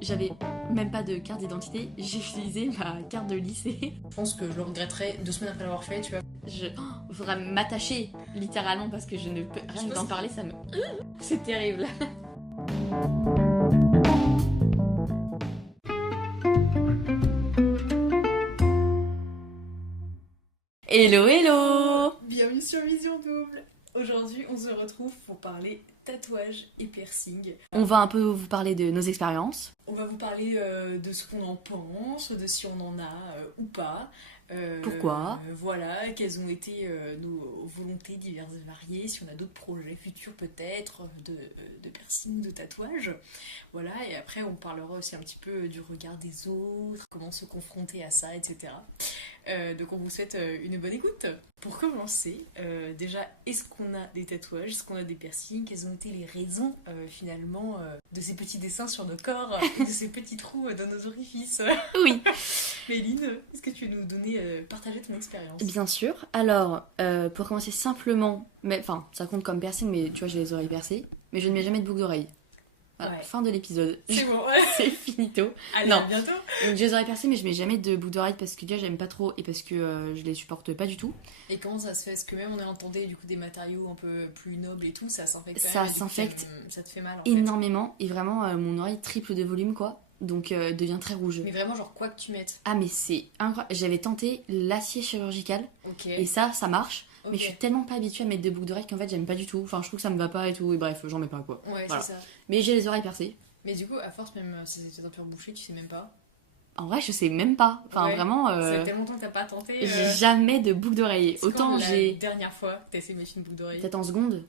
j'avais même pas de carte d'identité, j'ai utilisé ma carte de lycée. Je pense que je le regretterais 2 semaines après l'avoir fait, tu vois. Faudra m'attacher littéralement parce que je ne peux rien que d'en parler, ça me. C'est terrible. Hello hello. Bienvenue sur Vision Double. Aujourd'hui, on se retrouve pour parler tatouage et piercing. On va un peu vous parler de nos expériences. On va vous parler de ce qu'on en pense, de si on en a ou pas. Pourquoi Voilà, quelles ont été nos volontés diverses et variées, si on a d'autres projets futurs peut-être, de piercing, de tatouage. Voilà, et après on parlera aussi un petit peu du regard des autres, comment se confronter à ça, etc. Donc on vous souhaite une bonne écoute. Pour commencer, déjà, est-ce qu'on a des tatouages, est-ce qu'on a des piercings, quelles ont été les raisons finalement de ces petits dessins sur nos corps, et de ces petits trous dans nos orifices? Oui. Méline, est-ce que tu veux nous donner, partager ton expérience? Bien sûr. Alors, pour commencer simplement, enfin, ça compte comme piercing, mais tu vois, j'ai les oreilles percées, mais je ne mets jamais de boucle d'oreille. Voilà, Ouais. fin de l'épisode. C'est bon, ouais. C'est finito. Allez, Non. à bientôt. Donc, j'ai les oreilles percées, mais je mets jamais de boucle d'oreille parce que déjà, j'aime pas trop et parce que je les supporte pas du tout. Et comment ça se fait? Est-ce que même on entendait du coup des matériaux un peu plus nobles et tout, ça s'infecte? Ça s'infecte ça te fait mal en fait. énormément et vraiment, mon oreille triple de volume, quoi. Donc, devient très rouge. Mais vraiment, genre quoi que tu mettes. Ah, mais c'est incroyable. J'avais tenté l'acier chirurgical Ok. et ça marche. Ok. Mais je suis tellement pas habituée à mettre des boucles d'oreilles qu'en fait, j'aime pas du tout. Enfin, je trouve que ça me va pas et tout. Et bref, j'en mets pas, quoi. Ouais, Voilà. c'est ça. Mais j'ai les oreilles percées. Mais du coup, à force, même si c'était un peu bouché, tu sais même pas. En vrai, je sais même pas. Enfin, Ouais. vraiment, Ça fait tellement longtemps que t'as pas tenté. j'ai jamais de boucle d'oreiller. C'est Autant quand j'ai. la dernière fois que t'as essayé de mettre une boucle d'oreille? Peut-être en seconde,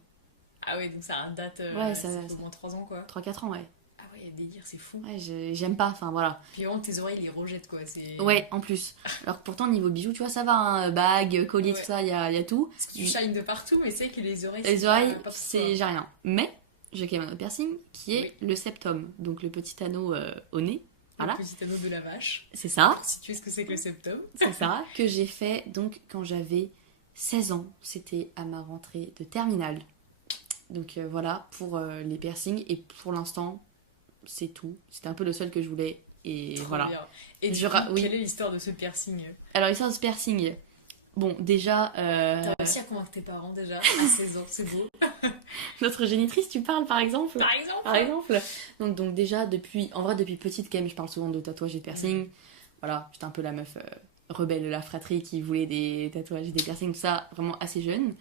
Ah ouais, donc ça date. Ouais, ça ça- fait au moins 3 ans quoi. 3-4 ans, ouais. Ah ouais, délire, c'est fou. Ouais, j'aime pas. Enfin, voilà. Puis vraiment, tes oreilles les rejettent quoi. C'est... Ouais, en plus. Alors que pourtant, niveau bijoux, tu vois, ça va. Hein, bague, collier, Ouais. tout ça, y a tout. Parce que tu shines de partout, mais c'est que les oreilles. Les c'est oreilles, pas pour c'est toi. j'ai rien. Mais j'ai quand même un autre piercing qui est le septum. Donc le petit anneau au nez. Voilà. Le petit anneau de la vache. C'est ça. Si tu sais ce que c'est que le septum. C'est ça. Que j'ai fait donc quand j'avais 16 ans. C'était à ma rentrée de terminale. Donc voilà pour les piercings. Et pour l'instant, c'est tout. C'était un peu le seul que je voulais. Et Trop voilà. bien. Et du Je coup, oui. quelle est l'histoire de ce piercing? Alors l'histoire de ce piercing. Bon, déjà, T'as réussi à convaincre tes parents déjà à 16 ans, c'est beau. notre génitrice, tu parles par exemple. Par exemple. Par exemple. Donc déjà, en vrai, depuis petite, quand même, je parle souvent de tatouages et de piercing. Voilà, j'étais un peu la meuf rebelle de la fratrie qui voulait des tatouages et des piercings, tout ça, vraiment assez jeune.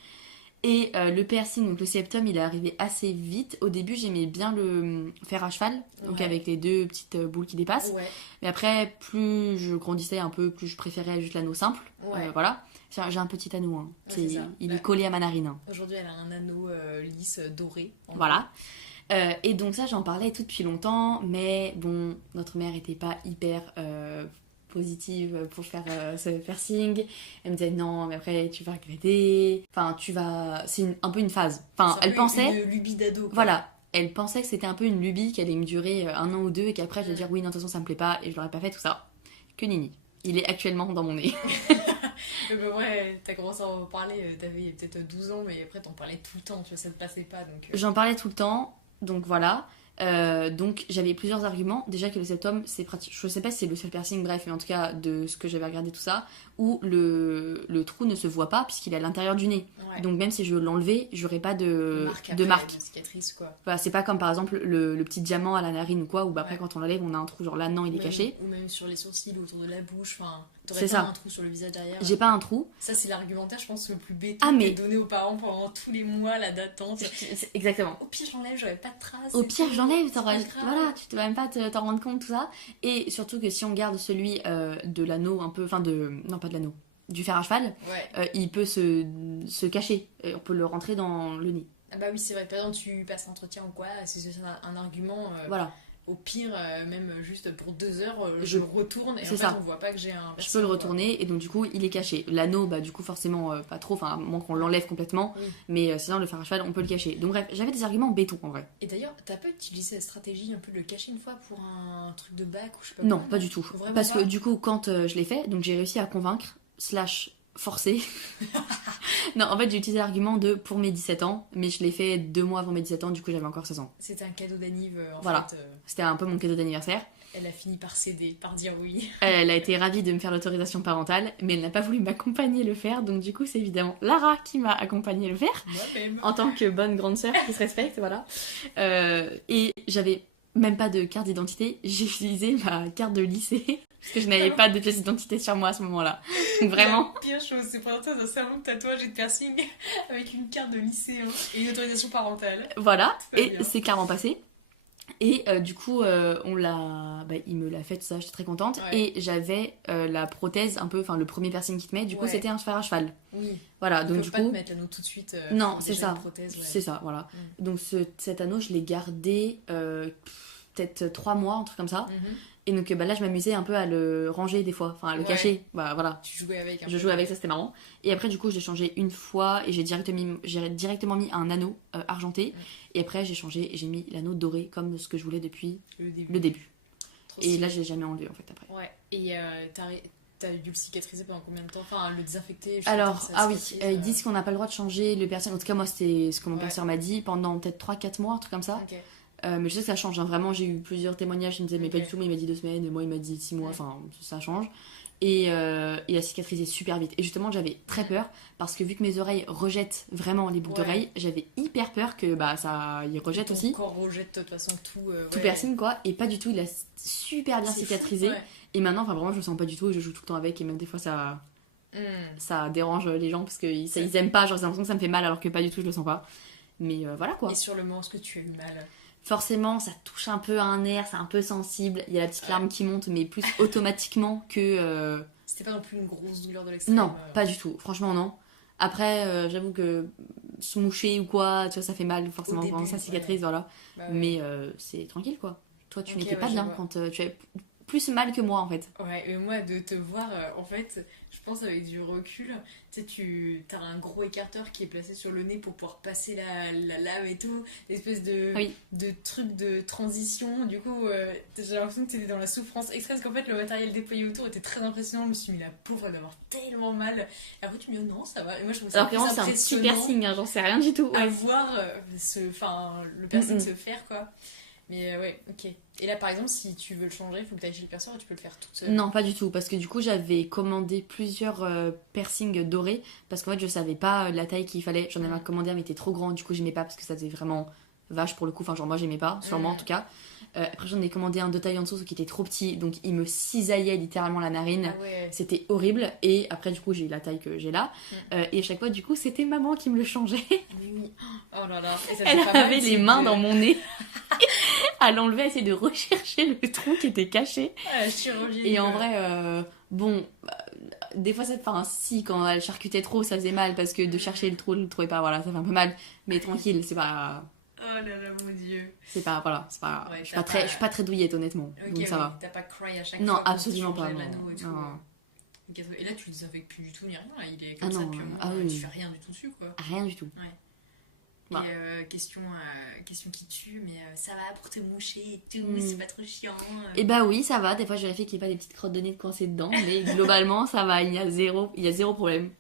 Et le piercing, donc le septum, il est arrivé assez vite. Au début, j'aimais bien le faire à cheval, donc Ouais. avec les deux petites boules qui dépassent. Ouais. Mais après, plus je grandissais un peu, plus je préférais juste l'anneau simple. Ouais. Voilà. J'ai un petit anneau, hein. Ouais, c'est ça. Il Ouais. est collé à ma narine. Hein. Aujourd'hui, elle a un anneau lisse doré. en Voilà. Et donc ça, j'en parlais tout depuis longtemps, mais bon, notre mère était pas hyper positive pour faire ce piercing. Elle me disait non, mais après tu vas regretter. Enfin, c'est un peu une phase. Enfin, C'est un elle peu pensait, une lubie d'ado. quoi. voilà, elle pensait que c'était un peu une lubie, qu'elle allait me durer 1 an ou 2 et qu'après j'allais Ouais. dire oui, non, de toute façon ça me plaît pas et je l'aurais pas fait tout ça. Que nini. Il est actuellement dans mon nez. Mais bah ouais, t'as commencé à en parler, t'avais peut-être 12 ans, mais après t'en parlais tout le temps, tu vois, ça te passait pas. Donc, J'en parlais tout le temps, donc voilà. Donc j'avais plusieurs arguments. Déjà que le septum, c'est pratique. Je sais pas si c'est le seul piercing, bref, mais en tout cas de ce que j'avais regardé tout ça, où le trou ne se voit pas puisqu'il est à l'intérieur du nez. ouais. Donc même si je l'enlevais, j'aurais pas de Après, marque. une cicatrice quoi. Enfin, c'est pas comme par exemple le petit diamant à la narine ou quoi, où bah, après Ouais. quand on l'enlève, on a un trou genre là, non, il est Même- caché. Ou même sur les sourcils, autour de la bouche, enfin, t'aurais C'est pas ça. un trou sur le visage derrière. J'ai pas un trou. Ça, c'est l'argumentaire, je pense, le plus béton Ah, mais- donné aux parents pendant tous les mois là d'attente. Exactement. Au pire, j'enlève, j'aurais pas de traces. Au et pire, tout, j'enlève, c'est pas grave. voilà, tu te vas même pas t'en rendre compte, tout ça. Et surtout que si on garde celui de l'anneau un peu, enfin non pas de l'anneau, du fer à cheval, Ouais. il peut se cacher. Et on peut le rentrer dans le nez. Ah bah oui, c'est vrai. Par exemple, tu passes un entretien ou quoi, si c'est un argument, Voilà, au pire, même juste pour 2 heures, Je- je c'est retourne et en fait, ça. on voit pas que j'ai un. je peux le retourner et donc du coup il est caché. L'anneau, bah du coup forcément pas trop, enfin à moins qu'on l'enlève complètement, Oui. mais sinon le fer à cheval on peut le cacher. Donc bref, j'avais des arguments béton en vrai. Et d'ailleurs, t'as pas utilisé la stratégie un peu de le cacher une fois pour un truc de bac ou je sais pas Non, quoi, pas du tout. Vraiment Parce pas que du coup quand je l'ai fait, donc j'ai réussi à convaincre, slash forcé. Non, en fait, j'ai utilisé l'argument de pour mes 17 ans, mais je l'ai fait 2 mois avant mes 17 ans, du coup j'avais encore 16 ans. C'était un cadeau d'anniv, en Voilà. fait. C'était un peu mon cadeau d'anniversaire. Elle a fini par céder, par dire oui. Elle a été ravie de me faire l'autorisation parentale, mais elle n'a pas voulu m'accompagner le faire, donc du coup c'est évidemment Lara qui m'a accompagné le faire, Moi-même. en tant que bonne grande sœur qui se respecte, voilà. Et j'avais même pas de carte d'identité, j'ai utilisé ma carte de lycée, parce que je n'avais pas de pièce d'identité sur moi à ce moment-là. Donc vraiment... La pire chose, c'est présenter dans un salon de tatouage et de piercing avec une carte de lycéen et une autorisation parentale. Voilà, Très et bien. c'est clairement passé. Et du coup, on l'a, il me l'a fait, tout ça, j'étais très contente. Ouais. Et j'avais la prothèse, un peu, enfin le premier piercing qu'il te met, du coup Ouais. c'était un fer à cheval. Oui. Voilà, Ils donc peuvent du pas te coup, mettre l'anneau tout de suite. non, faut c'est déjà ça, une prothèse, ouais. c'est ça, voilà. Donc cet anneau, je l'ai gardé peut-être 3 mois, un truc comme ça. Mhm. Et donc là, je m'amusais un peu à le ranger des fois, enfin à le Ouais. cacher, bah voilà. Tu jouais avec un Je peu. jouais avec ça, c'était marrant. Et après, du coup, j'ai changé une fois et j'ai directement mis un anneau argenté. Et après, j'ai changé et j'ai mis l'anneau doré comme ce que je voulais depuis Le début. le début. Trop Et stylé. là, je l'ai jamais enlevé en fait après. Ouais. Et t'as dû le cicatriser pendant combien de temps? Enfin, le désinfecter. jusqu'à Alors, temps que ça ah oui, cicatrise, ils disent qu'on n'a pas le droit de changer le piercing. En tout cas, moi, c'était ce que mon Ouais. pierceur m'a dit pendant peut-être 3-4 mois, un truc comme ça. Ok. Mais je sais que ça change, hein. Vraiment, j'ai eu plusieurs témoignages qui me disaient, mais Ok. pas du tout, moi il m'a dit 2 semaines, et moi il m'a dit 6 mois, Ouais. enfin ça change. Et il a cicatrisé super vite. Et justement, j'avais très peur parce que vu que mes oreilles rejettent vraiment les boucles Ouais. d'oreilles, j'avais hyper peur que ça y rejette Ton aussi. corps rejette de toute façon tout. Tout Ouais. piercing quoi, et pas du tout, il a super bien C'est fou, cicatrisé. ouais. Et maintenant, enfin vraiment, je le sens pas du tout et je joue tout le temps avec, et même des fois ça dérange les gens parce qu'ils aiment pas, genre j'ai l'impression que ça me fait mal alors que pas du tout, je le sens pas. Mais voilà quoi. Et sur le moment, est-ce que tu as eu mal? Forcément, ça touche un peu à un nerf, c'est un peu sensible. Il y a la petite larme qui monte, mais plus automatiquement que. C'était pas non plus une grosse douleur de l'extrême. Non, pas du tout. Franchement, non. Après, j'avoue que se moucher ou quoi, tu vois, ça fait mal forcément Au quand début, ça cicatrise, voilà. Bah ouais. Mais c'est tranquille quoi. Toi, tu Ok, n'étais ouais, pas je bien vois. quand tu avais plus mal que moi en fait. Ouais, et moi de te voir, en fait, je pense avec du recul, tu sais, tu as un gros écarteur qui est placé sur le nez pour pouvoir passer la lame et tout, l'espèce de, Oui. de truc de transition. Du coup, j'ai l'impression que tu étais dans la souffrance extrême parce qu'en fait, le matériel déployé autour était très impressionnant. Je me suis mis la pauvre d'avoir tellement mal. Et après, tu me dis oh non, ça va. Et moi, je me sens Alors que plus vraiment, c'est un petit impressionnant piercing, hein, j'en sais rien du tout. à Ouais. voir le piercing Mm-mm. se faire, quoi. Mais ouais, ok. Et là, par exemple, si tu veux le changer, il faut que tu ailles chez le perceur et tu peux le faire toute seule. Non, pas du tout, parce que du coup j'avais commandé plusieurs piercings dorés, parce qu'en fait je savais pas la taille qu'il fallait, j'en avais commandé un mais il était trop grand, du coup j'aimais pas parce que ça faisait vraiment vache pour le coup, enfin genre moi j'aimais pas, sur moi en tout cas. Après j'en ai commandé un de taille en dessous qui était trop petit, donc il me cisaillait littéralement la narine. Ah ouais. C'était horrible, et après du coup j'ai eu la taille que j'ai là, et à chaque fois du coup c'était maman qui me le changeait. Mais oui. Oh là là. Et ça Elle fait pas mal, avait les c'est mains de- dans mon nez, à l'enlever, à essayer de rechercher le trou qui était caché. Ah, la chirurgie. Et en vrai, bon, des fois, enfin, si, quand elle charcutait trop, ça faisait mal parce que de chercher le trou, le trouvait pas, voilà, ça fait un peu mal. Mais tranquille, c'est pas. Oh là là, mon dieu. Voilà, c'est pas. Ouais, je suis t'as pas très, pas- je suis pas très douillette, honnêtement. Ok, donc ça oui, va. T'as pas cry à chaque Non, fois. quand absolument tu changeais pas, non. l'anneau et tout. Non. Ok, et là, tu le désinfectes plus du tout ni rien. Là, il est comme Ah ça non, purement. ah oui. Tu fais rien du tout dessus, quoi. Rien du tout. Voilà. Et question qui tue, mais ça va pour te moucher et tout, Mm. c'est pas trop chiant. Et bah oui, ça va. Des fois, je vérifie qu'il n'y ait pas des petites crottes de nez coincées dedans. Mais globalement, ça va. Il y a zéro problème.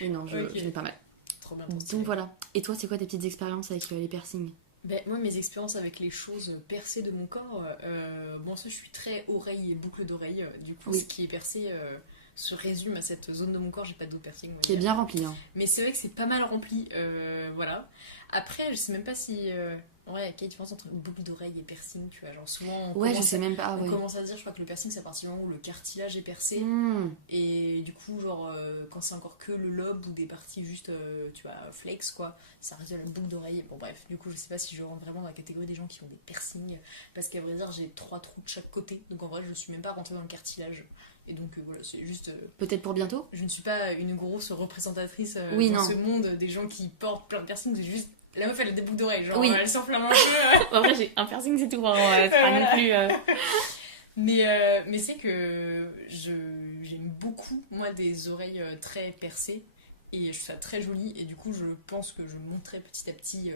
Oui, non, je Ok. n'ai pas mal. Trop bien, trop stylé. Donc voilà. Et toi, c'est quoi tes petites expériences avec les piercings? Ben, moi, mes expériences avec les choses percées de mon corps, bon, ça, je suis très oreille et boucle d'oreille. Du coup, Oui. ce qui est percé se résume à cette zone de mon corps. J'ai pas d'autres piercings. on va Qui est dire. bien rempli, hein. Mais c'est vrai que c'est pas mal rempli. Voilà. Après, je sais même pas si. En vrai, il y a quelle différence entre une boucle d'oreille et piercing, tu vois. Genre, souvent, Ouais, je sais même pas. Ah, on ouais. commence à dire, je crois que le piercing, c'est à partir du moment où le cartilage est percé. Hmm. Et du coup, genre, quand c'est encore que le lobe ou des parties juste, tu vois, flex, quoi, ça reste de la boucle d'oreille. Bon, bref, du coup, je sais pas si je rentre vraiment dans la catégorie des gens qui ont des piercings. Parce qu'à vrai dire, j'ai 3 trous de chaque côté. Donc en vrai, je suis même pas rentrée dans le cartilage. Et donc, voilà, c'est juste. Peut-être pour bientôt? Je ne suis pas une grosse représentatrice Oui, dans non. ce monde des gens qui portent plein de piercings. C'est juste. La meuf, elle a des boucles d'oreilles. Genre, Oui. elle s'enflamme un peu. En vrai, j'ai un piercing, c'est tout. C'est pas non plus. Mais c'est que j'aime beaucoup, moi, des oreilles très percées. Et je trouve ça très joli. Et du coup, je pense que je monterai petit à petit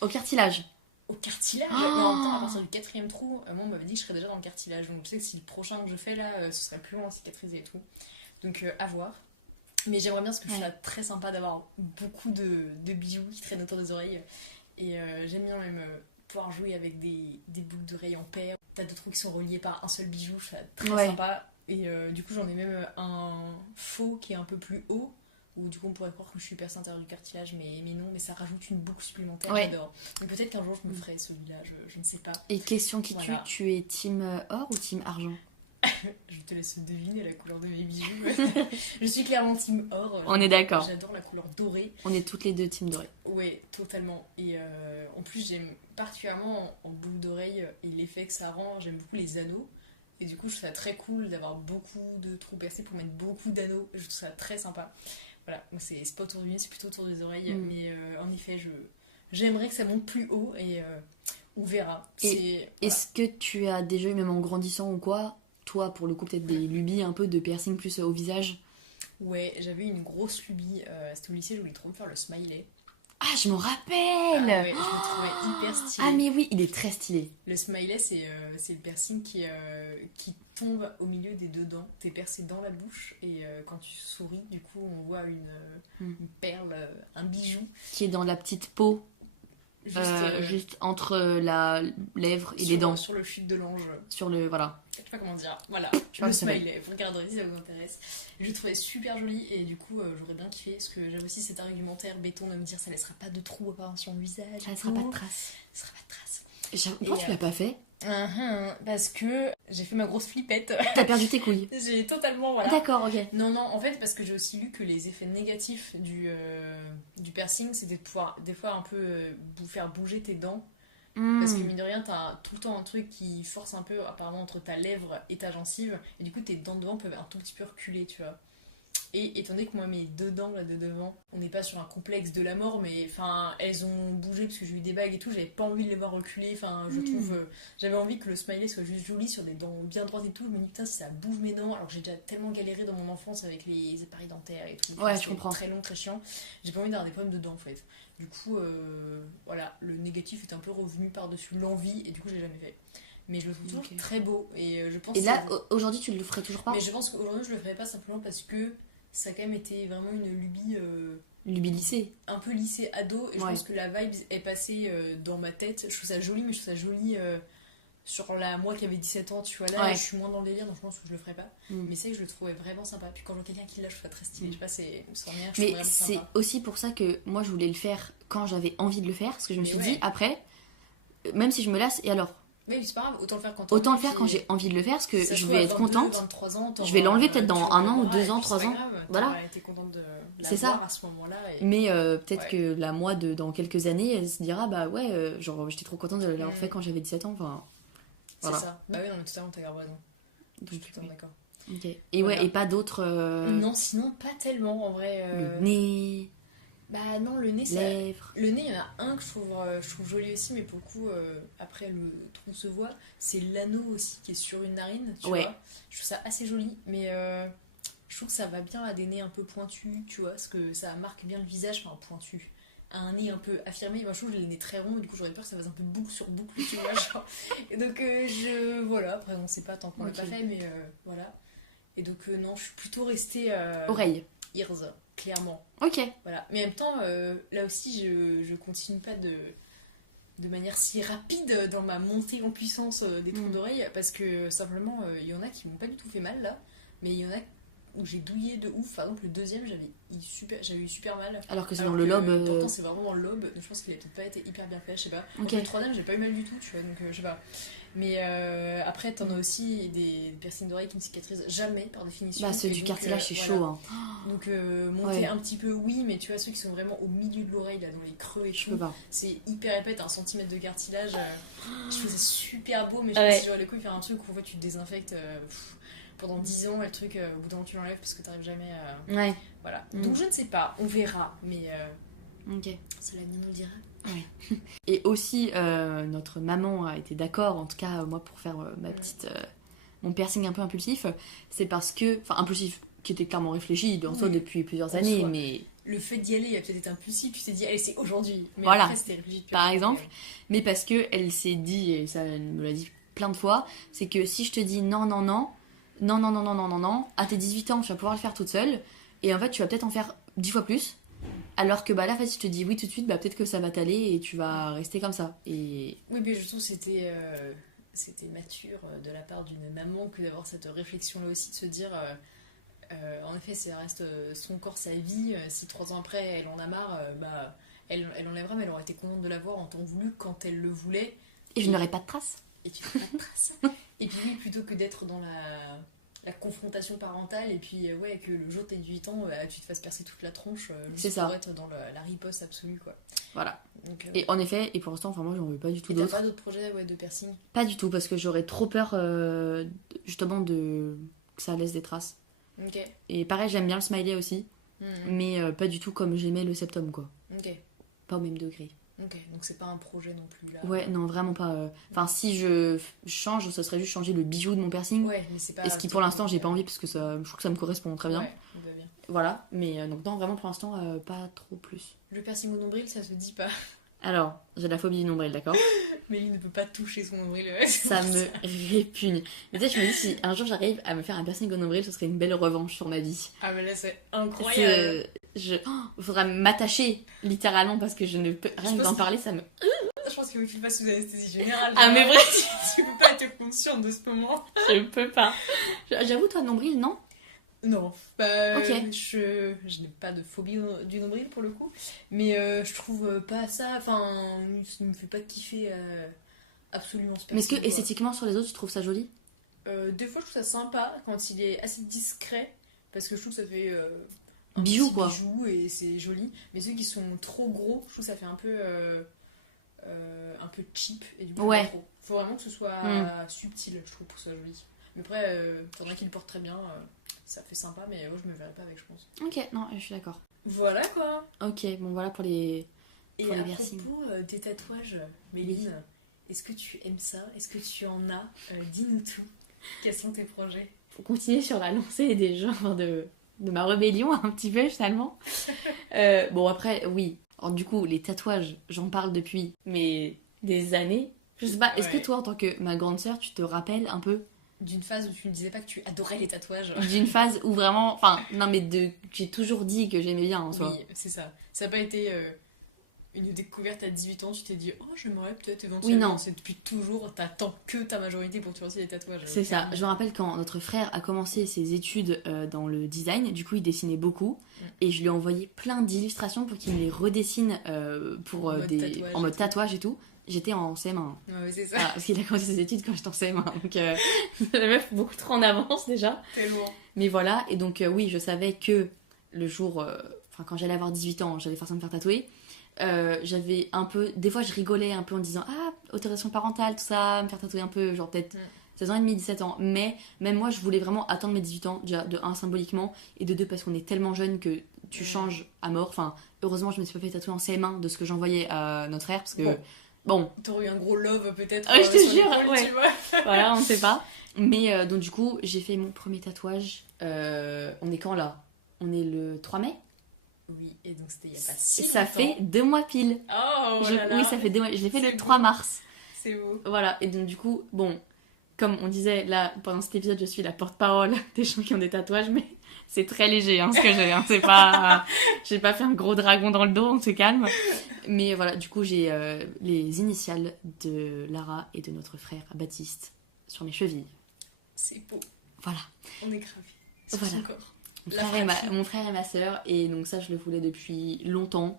Au cartilage. au cartilage. Oh. Mais en même temps, à partir du 4e trou, moi, on m'avait dit que je serais déjà dans le cartilage. Donc, je sais que si le prochain que je fais là, ce serait plus long à cicatriser et tout. Donc, à voir. Mais j'aimerais bien parce que je Ouais. trouve ça très sympa d'avoir beaucoup de bijoux qui traînent autour des oreilles. Et j'aime bien même pouvoir jouer avec des boucles d'oreilles en paire. T'as deux trous qui sont reliés par un seul bijou, je trouve ça très Ouais. sympa. Et du coup, j'en ai même un faux qui est un peu plus haut. Où du coup, on pourrait croire que je suis percée à l'intérieur du cartilage, mais non, mais ça rajoute une boucle supplémentaire. Ouais. J'adore. Mais peut-être qu'un jour, je me ferai celui-là, je ne sais pas. Et question qui tue, Voilà. tu es team or ou team argent? Je te laisse deviner la couleur de mes bijoux. Je suis clairement team or. On est d'accord. J'adore la couleur dorée. On est toutes les deux team doré. Ouais, totalement. Et en plus, j'aime particulièrement en boucle d'oreille et l'effet que ça rend. J'aime beaucoup les anneaux. Et du coup, je trouve ça très cool d'avoir beaucoup de trous percés pour mettre beaucoup d'anneaux. Je trouve ça très sympa. Voilà, moi, c'est pas autour du nez, c'est plutôt autour des oreilles. Mm. Mais en effet, j'aimerais que ça monte plus haut et on verra. Et Voilà. Est-ce que tu as déjà eu, même en grandissant ou quoi, toi, pour le coup, peut-être des lubies un peu de piercing plus au visage? Ouais, j'avais une grosse lubie. C'était au lycée, je voulais trop me faire le smiley. Ah, je m'en Ah rappelle! ouais, je me trouvais hyper stylé. Ah, mais oui, il est très stylé. Le smiley, c'est le piercing qui tombe au milieu des deux dents. T'es percé dans la bouche et quand tu souris, du coup, on voit une perle, un bijou. Qui est dans la petite peau, juste entre la lèvre et les dents. Sur le chute de l'ange. Sur le. Voilà. Je sais pas comment dire. Voilà, Je vois le que ça va. smiley. Vous regarderez si ça vous intéresse. Je le trouvais super joli et du coup, j'aurais bien kiffé parce que j'avais aussi cet argumentaire béton de me dire ça laissera pas de trous apparaissant le visage. Ça ne sera pas de traces. Ça sera pas de traces. Pourquoi tu l'as pas fait? Parce que j'ai fait ma grosse flippette. T'as perdu tes couilles. J'ai totalement, voilà. D'accord, ok. Non, non, en fait, parce que j'ai aussi lu que les effets négatifs du piercing, c'était de pouvoir, des fois, un peu faire bouger tes dents. Parce que, mine de rien, t'as tout le temps un truc qui force un peu, apparemment, entre ta lèvre et ta gencive. Et du coup, tes dents de devant peuvent un tout petit peu reculer, tu vois. Et étant donné que moi, mes deux dents là de devant, on n'est pas sur un complexe de la mort, mais enfin, elles ont bougé parce que j'ai eu des bagues et tout, j'avais pas envie de les voir reculer. Enfin, je trouve, j'avais envie que le smiley soit juste joli sur des dents bien droites et tout. Je me dis, putain, si ça bouge mes dents, alors que j'ai déjà tellement galéré dans mon enfance avec les appareils dentaires et tout. Ouais, je C'était comprends. très long, très chiant. J'ai pas envie d'avoir des problèmes de dents en fait. Du coup, voilà, le négatif est un peu revenu par-dessus l'envie et du coup, je l'ai jamais fait. Mais je le trouve toujours Ok. très beau et je pense Et que là, aujourd'hui, tu le ferais toujours pas? mais je pense qu'aujourd'hui, je le ferais pas simplement parce que ça a quand même été vraiment une lubie Lubie lycée. un peu lycée ado et je Ouais. pense que la vibe est passée dans ma tête. Je trouve ça joli, mais je trouve ça joli sur moi qui avait 17 ans, tu vois. Là, Ouais. je suis moins dans le délire, donc je pense que je le ferais pas. Mm. Mais c'est vrai que je le trouvais vraiment sympa. Puis quand je vois quelqu'un qui l'a, je trouve ça très stylé. Mm. Je sais pas, c'est rien, je trouve Mais vraiment c'est sympa. aussi pour ça que moi, je voulais le faire quand j'avais envie de le faire. Parce que je me Mais suis ouais. dit, après, même si je me lasse, et alors? Mais c'est pas grave, autant le faire quand t'as Autant le envie, faire quand puis j'ai envie de le faire, parce que ça se je trouve, vais à être 22, contente. 23 ans, Je vais l'enlever peut-être dans tu un an ou regarderas, 2 et ans, puis 3 c'est pas ans. grave, Voilà. t'auras été contente de la C'est ça. voir à ce moment-là. Et... Mais peut-être Ouais. que la moi, dans quelques années, elle se dira, bah ouais, genre, j'étais trop contente de l'avoir Mm. fait quand j'avais 17 ans. Enfin, C'est voilà. ça. Bah oui, non, mais totalement, t'as grave raison. Je suis Donc, totalement d'accord. ok. Et Voilà. ouais, et pas d'autres. Non, sinon, pas tellement en vrai. Le nez, Bah non, le nez, ça... lèvres. Le nez, il y en a un que je trouve joli aussi, mais pour le coup, après le trou se voit. C'est l'anneau aussi qui est sur une narine, tu Ouais. vois. Je trouve ça assez joli, mais je trouve que ça va bien à des nez un peu pointus, tu vois, parce que ça marque bien le visage, enfin pointu. Un nez un peu affirmé, moi je trouve que j'ai le nez très rond, du coup j'aurais peur que ça fasse un peu boucle sur boucle, tu vois, genre. Et donc voilà, après on sait pas tant qu'on l'a Ok. pas fait, mais voilà. Et donc non, je suis plutôt restée Oreilles. ears, clairement. Ok. Voilà. Mais en même temps, là aussi, je continue pas de manière si rapide dans ma montée en puissance des trous Mm. d'oreilles parce que simplement, il y en a qui m'ont pas du tout fait mal là, mais il y en a où j'ai douillé de ouf. Par exemple, le deuxième, j'avais eu super mal. Alors que c'est Alors dans le que, lobe. Pourtant, c'est vraiment dans le lobe, donc je pense qu'il a peut-être pas été hyper bien fait, je sais pas. Ok. Le troisième, j'ai pas eu mal du tout, tu vois, donc je sais pas. Mais après, t'en as aussi des piercings d'oreilles qui ne citrisent jamais par définition. Bah, ceux Et du donc, cartilage, c'est voilà. chaud. Hein. Donc monter Ouais. un petit peu, oui, mais tu vois, ceux qui sont vraiment au milieu de l'oreille, là, dans les creux et Je tout, peux pas. c'est hyper épais, t'as 1 cm de cartilage. Je trouve ça super beau, mais je Ouais. pense que j'aurais les couilles faire un truc où en fait, tu te désinfectes pendant 10 ans, et le truc, au bout d'un moment, tu l'enlèves parce que t'arrives jamais à. Ouais. Voilà. Mm. Donc je ne sais pas, on verra, mais Ok. cela nous le dira. Et aussi, notre maman a été d'accord, en tout cas, moi, pour faire ma petite. Mon piercing un peu impulsif. C'est parce que. Enfin, impulsif, qui était clairement réfléchi en soi Oui. depuis plusieurs En années, soi. mais. Le fait d'y aller a peut-être été impulsif, tu t'es dit, allez, c'est aujourd'hui. Mais Voilà. après, c'était réfléchi depuis Par longtemps, exemple. Mais parce que elle s'est dit, et ça, elle me l'a dit plein de fois, c'est que si je te dis non, non, non, non, non, non, non, non, non, non, à tes 18 ans, tu vas pouvoir le faire toute seule. Et en fait, tu vas peut-être en faire 10 fois plus. Alors que bah là, en fait, si je te dis oui tout de suite, bah peut-être que ça va t'aller et tu vas rester comme ça. Et Oui, mais je trouve que c'était mature de la part d'une maman que d'avoir cette réflexion-là aussi, de se dire, en effet, ça reste son corps, sa vie. Si 3 ans après, elle en a marre, bah, elle enlèvera, mais elle aurait été contente de l'avoir en temps voulu, quand elle le voulait. je n'aurai pas de traces. Et tu n'as pas de traces. Et puis oui, plutôt que d'être dans la confrontation parentale, et puis ouais, que le jour où t'as 18 ans, tu te fasses percer toute la tronche, C'est juste ça. pour être dans la riposte absolue, quoi. Voilà. Donc, Et en effet, et pour l'instant, enfin moi j'en veux pas du tout et t'as d'autres. pas d'autres projets de piercing? Pas du tout, parce que j'aurais trop peur justement que ça laisse des traces. Ok. Et pareil, j'aime bien le smiley aussi, Mhm. mais pas du tout comme j'aimais le septum, quoi. Ok. Pas au même degré. Ok. Donc c'est pas un projet non plus là. Ouais, non, vraiment pas. Enfin, si je change, ce serait juste changer le bijou de mon piercing. Ouais, mais c'est pas. Et ce qui pour l'instant, j'ai pas envie, parce que ça, je trouve que ça me correspond très bien. Ouais, bah bien. Voilà, mais donc non, vraiment pour l'instant, pas trop plus. Le piercing au nombril, ça se dit pas. Alors, j'ai la phobie du nombril, d'accord? Mélie ne peut pas toucher son nombril. Ça me répugne. Mais tu sais, je me dis, si un jour j'arrive à me faire un piercing au nombril, ce serait une belle revanche sur ma vie. Ah, mais là, c'est incroyable. Il faudra m'attacher, littéralement, parce que je ne peux rien Je que pense d'en que- parler, ça me... Je pense qu'il faut que tu le fasses sous anesthésie générale. Ah, mais vrai. Tu peux pas être consciente de ce moment. Je peux pas. J'avoue, toi, nombril, non? Non, bah, Ok. je n'ai pas de phobie du nombril pour le coup, mais je trouve pas ça, enfin, ça ne me fait pas kiffer absolument ce Mais est-ce que piercing, quoi. esthétiquement, sur les autres, tu trouves ça joli? Des fois, je trouve ça sympa quand il est assez discret, parce que je trouve que ça fait un Bijou, petit quoi. bijou et c'est joli, mais ceux qui sont trop gros, je trouve que ça fait un peu cheap, et du coup, Ouais. pas trop. Faut vraiment que ce soit subtil, je trouve, pour que ce soit joli. Mais après, faudrait qu'il le porte très bien. Ça fait sympa, mais moi je me verrais pas avec, je pense. Ok, non, je suis d'accord. Voilà quoi. Ok, bon, voilà pour les... Et Pour les à piercings. propos des tatouages, Méline, est-ce que tu aimes ça? Est-ce que tu en as? Dis-nous tout. Quels sont tes projets? Faut continuer sur la lancée des genres de ma rébellion, un petit peu, finalement. Bon, après, oui. Alors, du coup, les tatouages, j'en parle depuis, mais des années. Je sais pas, est-ce que Ouais. toi, en tant que ma grande sœur, tu te rappelles un peu D'une phase où tu ne disais pas que tu adorais les tatouages. d'une phase où vraiment... Enfin, non, mais j'ai toujours dit que j'aimais bien, en soi. Oui, c'est ça. Ça n'a pas été une découverte à 18 ans, tu t'es dit, oh, j'aimerais peut-être éventuellement. Oui, non. C'est depuis toujours, t'attends que ta majorité pour que tu fasses les tatouages. C'est ça. Je me rappelle quand notre frère a commencé ses études dans le design, du coup il dessinait beaucoup et je lui ai envoyé plein d'illustrations pour qu'il me les redessine pour En mode tatouage en mode et tout. tatouage et tout. J'étais en CM1. Ouais, c'est ça. Ah, parce qu'il a commencé ses études quand j'étais en CM1. Donc la meuf beaucoup trop en avance déjà. Tellement. Mais voilà, et donc oui, je savais que le jour, enfin quand j'allais avoir 18 ans, j'allais forcément me faire tatouer. J'avais un peu, des fois je rigolais un peu en disant ah, autorisation parentale, tout ça, me faire tatouer un peu, genre peut-être 16 ans et demi, 17 ans. Mais même moi, je voulais vraiment attendre mes 18 ans, déjà de 1 symboliquement, et de 2 parce qu'on est tellement jeune que tu changes à mort. Enfin, heureusement, je me suis pas fait tatouer en CM1 de ce que j'envoyais à notre frère, parce que bon, T'aurais eu un gros love peut-être. Ouais, je te sur jure, l'épaule, ouais. tu vois. voilà, on ne sait pas. Mais donc du coup, j'ai fait mon premier tatouage. On est quand là? On est le 3 mai. Oui, et donc c'était il y a pas si Ça longtemps. fait 2 mois pile. Oh là là. Oui, ça fait 2 mois. Je l'ai fait C'est le 3 mars. C'est beau. Voilà, et donc du coup, bon, comme on disait là, pendant cet épisode, je suis la porte-parole des gens qui ont des tatouages, mais c'est très léger ce que j'ai. C'est pas... j'ai pas fait un gros dragon dans le dos, on se calme. Mais voilà, du coup, j'ai les initiales de Lara et de notre frère Baptiste sur mes chevilles. C'est beau. Voilà. On est gravé sur Voilà. son corps. Mon frère et ma sœur, et donc ça, je le voulais depuis longtemps.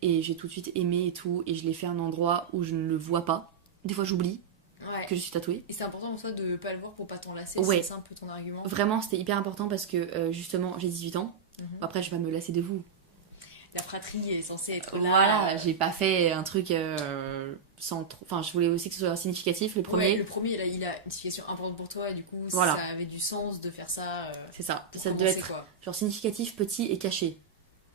Et j'ai tout de suite aimé et tout, et je l'ai fait à un endroit où je ne le vois pas. Des fois, j'oublie Ouais. que je suis tatouée. Et c'est important pour toi de pas le voir pour pas t'enlacer. Ouais. C'est un peu ton argument. Vraiment, c'était hyper important parce que justement, j'ai 18 ans. Mhm. Après, je vais pas me lasser de vous. La fratrie est censée être là. Voilà, j'ai pas fait un truc sans trop. Enfin, je voulais aussi que ce soit significatif, le premier. Ouais, le premier, là, il a une signification importante pour toi et du coup, Voilà. ça avait du sens de faire ça. C'est ça. Pour Ça doit commencer, être quoi. genre significatif, petit et caché.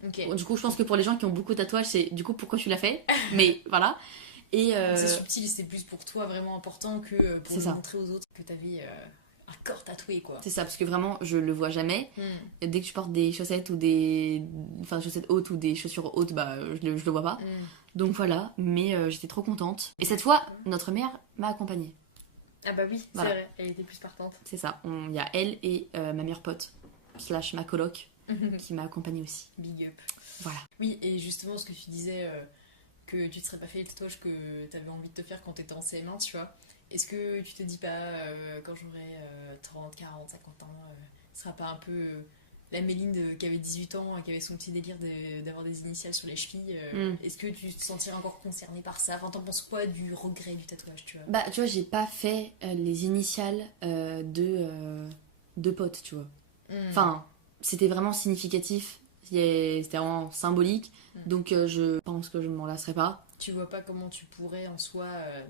Ok. Bon, du coup, je pense que pour les gens qui ont beaucoup de tatouages, c'est du coup pourquoi tu l'as fait. Mais voilà. Et C'est subtil et c'est plus pour toi vraiment important que pour C'est le ça. montrer aux autres que t'avais un corps tatoué, quoi. c'est ça, parce que vraiment, je le vois jamais. Hmm. Et dès que tu portes des chaussettes ou des. Enfin, chaussettes hautes ou des chaussures hautes, bah, je le vois pas. Hmm. Donc voilà, mais j'étais trop contente. Et cette fois, notre mère m'a accompagnée. Ah bah oui, Voilà. c'est vrai, elle était plus partante. C'est ça. Il y a elle et ma meilleure pote, slash ma coloc, qui m'a accompagnée aussi. Big up. Voilà. Oui, et justement, ce que tu disais, que tu te serais pas fait les tatouages que tu avais envie de te faire quand tu étais en CM1, tu vois. Est-ce que tu te dis pas, quand j'aurai 30, 40, 50 ans, ce sera pas un peu la Méline qui avait 18 ans, qui avait son petit délire d'avoir des initiales sur les chevilles Est-ce que tu te sentirais encore concernée par ça? Enfin, t'en penses quoi du regret du tatouage, tu vois? Bah, tu vois, j'ai pas fait les initiales de potes, tu vois. Enfin, c'était vraiment significatif, c'était vraiment symbolique, donc je pense que je ne m'en lasserai pas. Tu vois pas comment tu pourrais en soi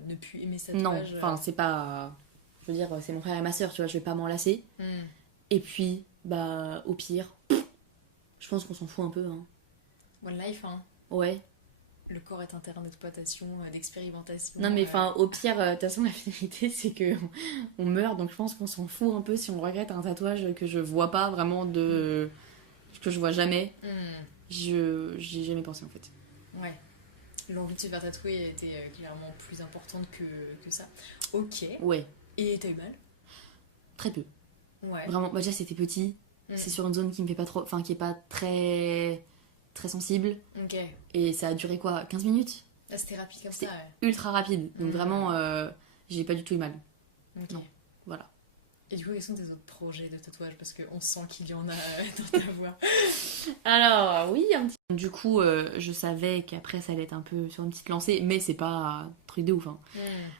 ne plus aimer ce Non, tatouage enfin, c'est pas. Je veux dire, c'est mon frère et ma soeur, tu vois, je vais pas m'en lasser. Et puis, bah, au pire, je pense qu'on s'en fout un peu, hein. One life, hein. Ouais. Le corps est un terrain d'exploitation, d'expérimentation. Non, mais enfin, au pire, de toute façon, la finalité, c'est que on meurt, donc je pense qu'on s'en fout un peu si on regrette un tatouage que je vois pas vraiment de. Que je vois jamais. J'y ai jamais pensé en fait. Ouais. L'envie de se faire tatouer était clairement plus importante que ça. Ok. Ouais. Et t'as eu mal? Très peu. Ouais. Vraiment, bah déjà c'était petit. C'est sur une zone qui me fait pas trop. Enfin, qui est pas très. Très sensible. Ok. Et ça a duré quoi? 15 minutes? Ah, c'était rapide comme C'était ça, ouais. ultra rapide. Donc vraiment, j'ai pas du tout eu mal. Ok. Non. Voilà. Et du coup, quels sont tes autres projets de tatouage? Parce qu'on sent qu'il y en a dans ta voix. Alors, oui, un petit. Du coup, je savais qu'après ça allait être un peu sur une petite lancée, mais c'est pas un truc de ouf. Hein.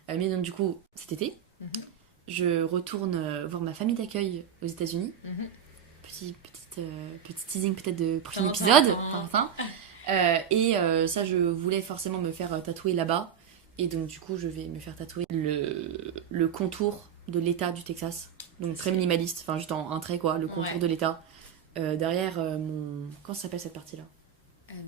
Mais donc, du coup, cet été, je retourne voir ma famille d'accueil aux États-Unis. Petit teasing peut-être de prochain épisode. Et ça, je voulais forcément me faire tatouer là-bas. Et donc, du coup, je vais me faire tatouer le contour de l'État du Texas. Donc, très minimaliste, enfin, juste en un trait, quoi, le contour de l'État. Derrière mon. Comment ça s'appelle cette partie-là?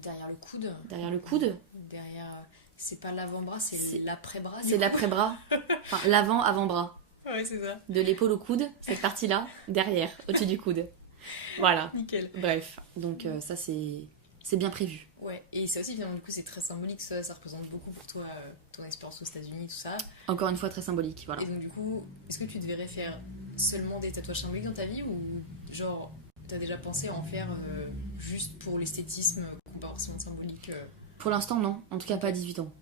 Derrière le coude. Derrière le coude. Derrière. C'est pas l'avant-bras, c'est l'après-bras. C'est l'après-bras. Enfin, l'avant-avant-bras. Ouais, c'est ça. De l'épaule au coude, cette partie-là, derrière, au-dessus du coude. Voilà. Nickel. Bref, donc ça, c'est bien prévu. Ouais, et ça aussi, finalement, du coup, c'est très symbolique. Ça représente beaucoup pour toi, ton expérience aux États-Unis, tout ça. Encore une fois, très symbolique, voilà. Et donc, du coup, est-ce que tu devrais faire seulement des tatouages symboliques dans ta vie ou genre. T'as déjà pensé à en faire juste pour l'esthétisme, qui n'a pas forcément de symbolique Pour l'instant, non. En tout cas, pas à 18 ans.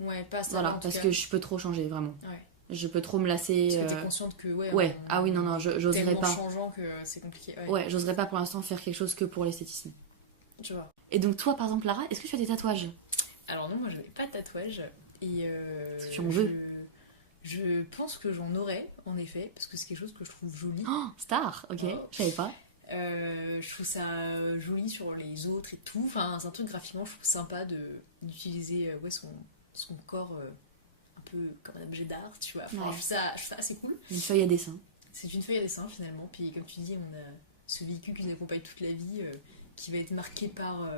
Ouais, pas ça. Voilà, parce que je peux trop changer, vraiment. Ouais. Je peux trop me lasser. Parce que t'es consciente que, ouais. Ah oui, non, j'oserais pas. C'est changeant que c'est compliqué. Ouais, j'oserais pas pour l'instant faire quelque chose que pour l'esthétisme. Tu vois. Et donc, toi, par exemple, Lara, est-ce que tu as des tatouages? Alors, non, moi, je n'ai pas de tatouage. Et. Est-ce que tu en veux? Je pense que j'en aurais, en effet, parce que c'est quelque chose que je trouve joli. Oh, star, ok, je savais pas. Je trouve ça joli sur les autres et tout. Enfin, c'est un truc graphiquement, je trouve sympa d'utiliser son corps un peu comme un objet d'art, tu vois. Enfin, je trouve ça assez cool. Une feuille à dessin. C'est une feuille à dessin finalement. Puis, comme tu dis, on a ce véhicule qui nous accompagne toute la vie, qui va être marqué par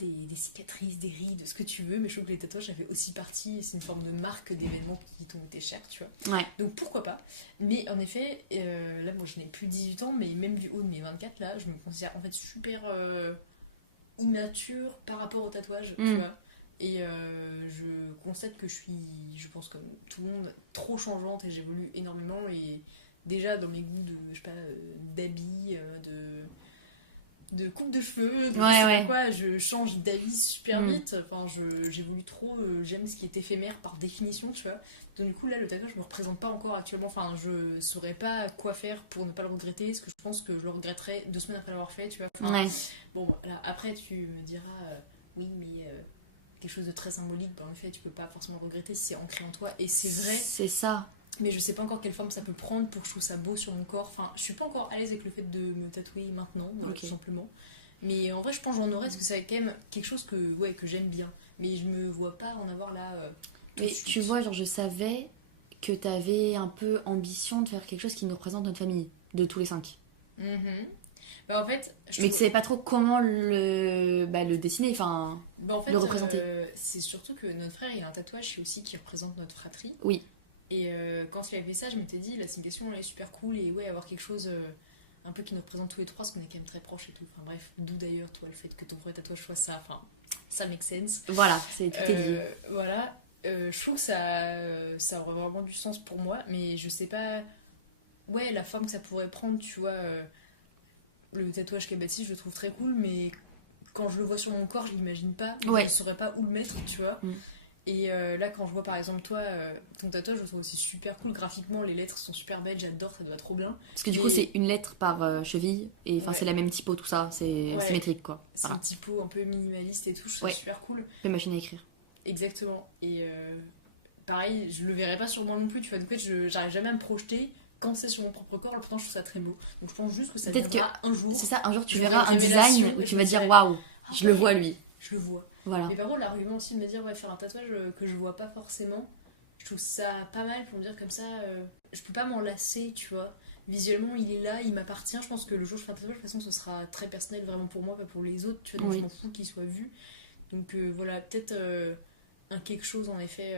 des cicatrices, des rides, ce que tu veux, mais je trouve que les tatouages, ça fait aussi partie, c'est une forme de marque d'événements qui t'ont été chers, tu vois. Ouais. Donc pourquoi pas. Mais en effet, là, moi je n'ai plus 18 ans, mais même du haut de mes 24, là, je me considère en fait super immature par rapport au tatouage, tu vois. Et je constate que je pense comme tout le monde, trop changeante et j'évolue énormément. Et déjà dans mes goûts de, je sais pas, d'habits, de coupe de cheveux, quoi, je change d'avis super vite. Enfin, j'évolue trop, j'aime ce qui est éphémère par définition, tu vois. Donc du coup là le tatouage je me représente pas encore actuellement, enfin je saurais pas quoi faire pour ne pas le regretter, parce que je pense que je le regretterai 2 semaines après l'avoir fait, tu vois. Enfin, bon voilà, après tu me diras oui mais quelque chose de très symbolique, en effet tu peux pas forcément le regretter si c'est ancré en toi, et c'est vrai. C'est ça. Mais je sais pas encore quelle forme ça peut prendre pour que je trouve ça beau sur mon corps. Enfin, je suis pas encore à l'aise avec le fait de me tatouer maintenant, tout simplement. Mais en vrai, je pense que j'en aurais, parce que c'est quand même quelque chose que j'aime bien. Mais je me vois pas en avoir là. Mais tu vois, genre, je savais que t'avais un peu ambition de faire quelque chose qui nous représente notre famille, de tous les 5. Bah, en fait, mais tu savais pas trop comment le dessiner, enfin, en fait, le représenter. C'est surtout que notre frère, il a un tatouage aussi qui représente notre fratrie. Oui. Et quand il avait fait ça, je m'étais dit, la signification elle est super cool, et avoir quelque chose un peu qui nous représente tous les trois, parce qu'on est quand même très proches et tout. Enfin bref, d'où d'ailleurs, toi, le fait que ton premier tatouage soit ça, enfin, ça make sense. Voilà, tout est dit. Voilà, je trouve que ça aurait vraiment du sens pour moi, mais je sais pas, la forme que ça pourrait prendre, tu vois. le tatouage qu'a Baptiste, je le trouve très cool, mais quand je le vois sur mon corps, je l'imagine pas. Ouais. Je ne saurais pas où le mettre, tu vois. Mm. Et là, quand je vois par exemple toi, ton tatouage, je le trouve aussi super cool. Graphiquement, les lettres sont super belles, j'adore, ça doit trop bien. Parce que du coup, c'est une lettre par cheville, et enfin, Ouais. c'est la même typo, tout ça, c'est Ouais. symétrique quoi. C'est Voilà. un typo un peu minimaliste et tout, je trouve Ouais. ça super cool. Peu machine à écrire. Exactement. Et pareil, je le verrai pas sur moi non plus, tu vois. Donc, en fait, j'arrive jamais à me projeter quand c'est sur mon propre corps. Pourtant, je trouve ça très beau. Donc, je pense juste que ça Peut-être viendra un jour. C'est ça, un jour tu J'aurai verras un une révélation design où et tu je vas me dire dirai, waouh, ah je le ouais, vois lui. je le vois. Voilà. Mais par contre, l'argument aussi de me dire, ouais, faire un tatouage que je vois pas forcément, je trouve ça pas mal pour me dire comme ça, je peux pas m'en lasser, tu vois. Visuellement, il est là, il m'appartient. Je pense que le jour où je fais un tatouage, de toute façon, ce sera très personnel vraiment pour moi, pas pour les autres, tu vois. Donc, Oui. je m'en fous qu'il soit vu. Donc, voilà, peut-être un quelque chose en effet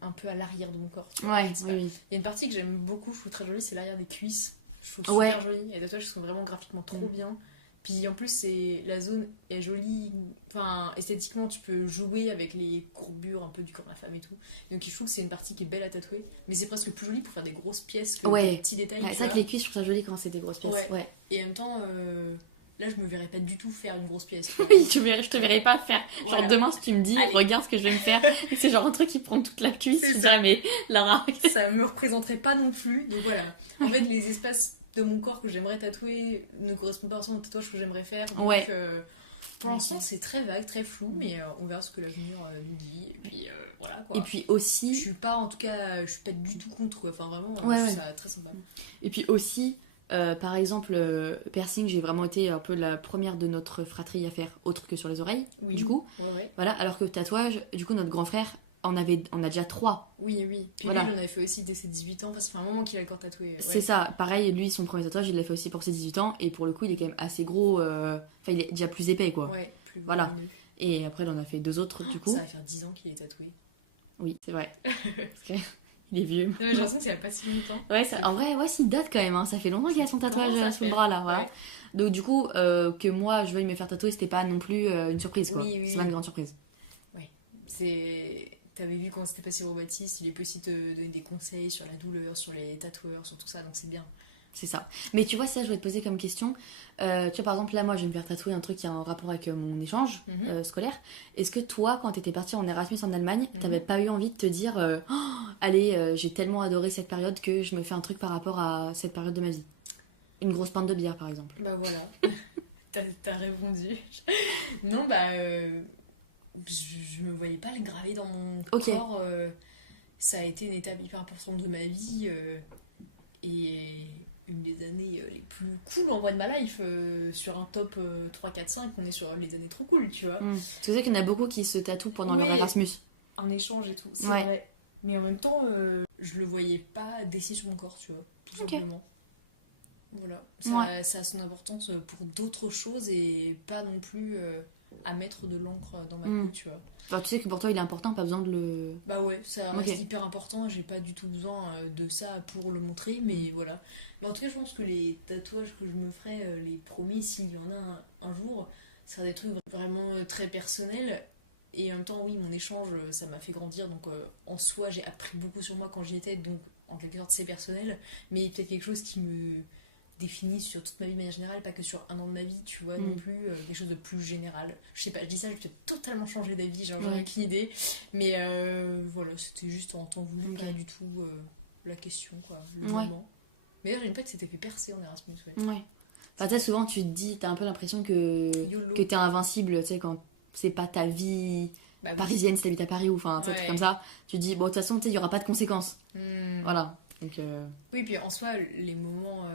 un peu à l'arrière de mon corps. Tu vois. Ouais, C'est oui, pas- oui. Il y a une partie que j'aime beaucoup, je trouve très jolie, c'est l'arrière des cuisses. Je trouve Ouais. super joli. Et les tatouages sont vraiment graphiquement trop Mm. bien. Puis en plus, la zone est jolie. Enfin, esthétiquement, tu peux jouer avec les courbures un peu du corps de la femme et tout. Donc je trouve que c'est une partie qui est belle à tatouer. Mais c'est presque plus joli pour faire des grosses pièces que Ouais. des petits détails. Ouais, tu c'est vrai que vois. les cuisses, je trouve ça joli quand c'est des grosses pièces. Ouais. Ouais. Et en même temps, là, je me verrais pas du tout faire une grosse pièce. tu vois. Oui, je te verrai pas faire. Genre Voilà. demain, si tu me dis, Allez. regarde ce que je vais me faire, et que c'est genre un truc qui prend toute la cuisse, C'est je ça. dirais, mais Lara. Ça me représenterait pas non plus. Donc voilà. En fait, les espaces de mon corps que j'aimerais tatouer ne correspondent pas forcément au tatouage que j'aimerais faire. Donc, Ouais. pour l'instant, Ok. c'est très vague, très flou, mais on verra ce que l'avenir nous dit. Et puis voilà quoi. Et puis Je aussi, suis pas, en tout cas, je suis pas du tout contre quoi. Enfin, vraiment, Ouais, je ouais. trouve ça très sympa. par exemple, piercing, j'ai vraiment été un peu la première de notre fratrie à faire autre que sur les oreilles, Oui. du coup. Ouais. Voilà, alors que tatouage, du coup, notre grand frère, on a déjà 3. Oui. Puis Voilà. lui, il en avait fait aussi dès ses 18 ans. Enfin, ça fait un moment qu'il a le corps tatoué. Ouais. C'est ça, pareil, lui, son premier tatouage, il l'a fait aussi pour ses 18 ans, et pour le coup, il est quand même assez gros, enfin, il est déjà plus épais, quoi. Ouais, plus Voilà. volumineux. Et après, il en a fait 2 autres, du coup. Ça va faire 10 ans qu'il est tatoué. Oui, c'est vrai. Parce que il est vieux. Non, mais j'ai l'impression que ça a pas si longtemps. Ouais, en vrai, ouais, s'il date quand même, hein. Ça fait longtemps qu'il a son tatouage Comment ça sous le fait bras, là, voilà. Ouais. Donc, du coup, que moi, je veuille me faire tatouer, c'était pas non plus une surprise, quoi. Oui. C'est pas une grande surprise. T'avais vu comment c'était passé pour Baptiste, il peut aussi te donner des conseils sur la douleur, sur les tatoueurs, sur tout ça, donc c'est bien. C'est ça. Mais tu vois, ça, je voulais te poser comme question. Tu vois, par exemple, là, moi, je vais me faire tatouer un truc qui a un rapport avec mon échange scolaire. Est-ce que toi, quand t'étais partie en Erasmus en Allemagne, t'avais pas eu envie de te dire oh, allez, j'ai tellement adoré cette période que je me fais un truc par rapport à cette période de ma vie? Une grosse pinte de bière, par exemple. Bah voilà, t'as répondu. Non, je me voyais pas le graver dans mon Ok. corps. Ça a été une étape hyper importante de ma vie et une des années les plus cool en vrai de ma life. Sur un top 3, 4, 5, on est sur les années trop cool, tu vois. Tu sais qu'il y en a beaucoup qui se tatouent pendant leur Ouais. Erasmus. Un échange et tout, c'est Ouais. vrai. Mais en même temps, je le voyais pas dessiner sur mon corps, tu vois, tout Ok. simplement. Voilà, ça a son importance pour d'autres choses et pas non plus à mettre de l'encre dans ma peau, tu vois. Enfin, tu sais que pour toi, il est important, pas besoin de le... Bah ouais, ça Ok. reste hyper important, j'ai pas du tout besoin de ça pour le montrer, mais voilà. Mais en tout cas, je pense que les tatouages que je me ferai, les premiers, s'il y en a un jour, ça sera des trucs vraiment très personnels. Et en même temps, oui, mon échange, ça m'a fait grandir, donc en soi, j'ai appris beaucoup sur moi quand j'y étais, donc en quelque sorte, c'est personnel, mais peut-être quelque chose qui me définit sur toute ma vie de manière générale, pas que sur un an de ma vie, tu vois, non plus, quelque chose de plus général. Je sais pas, je dis ça, je vais peut-être totalement changer d'avis, j'en ai aucune idée, mais voilà, c'était juste en temps voulu, pas du tout la question, quoi, le moment. Mais d'ailleurs, j'ai une pote qui s'était fait percer en Erasmus, Ouais. Enfin, tu sais, souvent, tu te dis, t'as un peu l'impression que t'es invincible, tu sais, quand c'est pas ta vie parisienne, si t'habites à Paris ou enfin, tu sais, truc comme ça. Tu te dis, bon, de toute façon, tu sais, il y aura pas de conséquences. Voilà. Donc, oui, puis en soi, les moments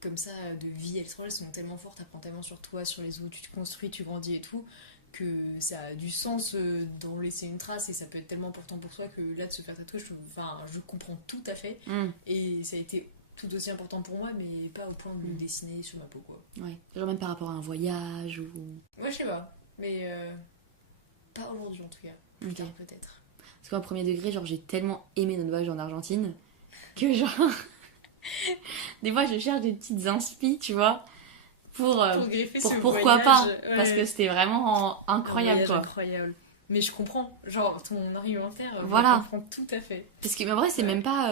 comme ça de vie à l'étranger sont tellement forts, t'apprends tellement sur toi, sur les autres, tu te construis, tu grandis et tout, que ça a du sens d'en laisser une trace et ça peut être tellement important pour toi que là, de se faire tatouer, je comprends tout à fait. Et ça a été tout aussi important pour moi, mais pas au point de le dessiner sur ma peau, quoi. Ouais. Genre même par rapport à un voyage ou... Ouais, je sais pas, mais pas aujourd'hui en tout cas. Plus tard, peut-être. Parce qu'en premier degré, genre, j'ai tellement aimé notre voyage en Argentine que genre... des fois, je cherche des petites inspi, tu vois, pour greffer pour ce pourquoi voyage, pas, parce que c'était vraiment incroyable, quoi. Incroyable. Mais je comprends, genre, ton argumentaire, Voilà. je comprends tout à fait. Parce que, mais en vrai, c'est même pas...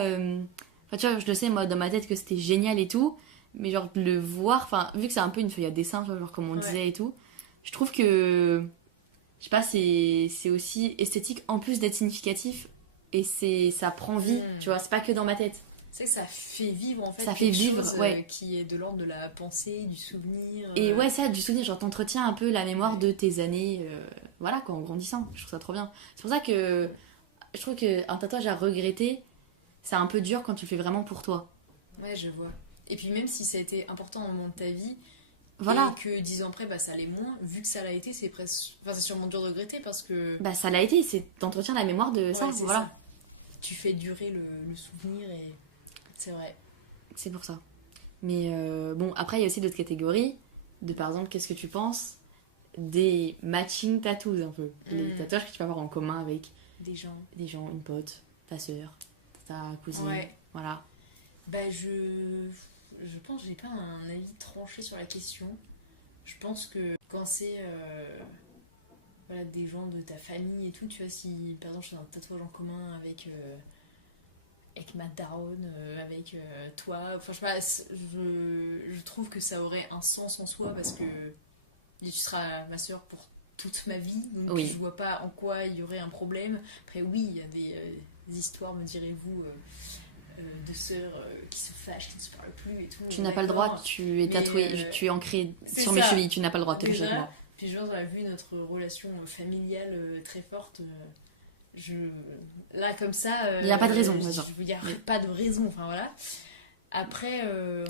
Enfin, tu vois, je le sais, moi, dans ma tête, que c'était génial et tout, Mais genre, de le voir, enfin, vu que c'est un peu une feuille à dessin, tu vois, genre comme on disait et tout, je trouve que, je sais pas, c'est aussi esthétique en plus d'être significatif. Et ça prend vie, tu vois, c'est pas que dans ma tête. C'est que ça fait vivre en fait Ça fait quelque vivre, chose ouais. qui est de l'ordre de la pensée, du souvenir. Et ouais, ça, du souvenir, genre t'entretiens un peu la mémoire de tes années, voilà quoi, en grandissant. Je trouve ça trop bien. C'est pour ça que je trouve qu'un tatouage à regretter, c'est un peu dur quand tu le fais vraiment pour toi. Ouais, je vois. Et puis même si ça a été important à un moment de ta vie, Voilà. et que 10 ans après, bah, ça allait moins, vu que ça l'a été, c'est presque... Enfin, c'est sûrement dur de regretter parce que... Bah ça l'a été, c'est t'entretiens la mémoire de ça, Ouais, c'est voilà. ça. Tu fais durer le souvenir et... C'est vrai. C'est pour ça. Mais bon, après, il y a aussi d'autres catégories. De par exemple, qu'est-ce que tu penses des matching tattoos un peu. Les tatouages que tu peux avoir en commun avec Des gens. une pote, ta soeur, ta cousine. Ouais. Voilà. Bah, je pense que j'ai pas un avis tranché sur la question. Je pense que quand c'est voilà, des gens de ta famille et tout, tu vois, si par exemple j'ai un tatouage en commun avec ma daronne, avec toi, enfin je sais pas, je trouve que ça aurait un sens en soi parce que tu seras ma soeur pour toute ma vie, donc Oui. je vois pas en quoi il y aurait un problème. Après oui, il y a des histoires, me direz-vous, de sœurs qui se fâchent, qui ne se parlent plus et tout. Tu n'as pas le droit, tu es tatoué, tu es ancré sur mes chevilles, tu n'as pas le droit de te fâcher avec moi. Puis genre, vu notre relation familiale très forte, là comme ça... Il n'y a pas de raison, il n'y a pas de raison, enfin voilà. Après...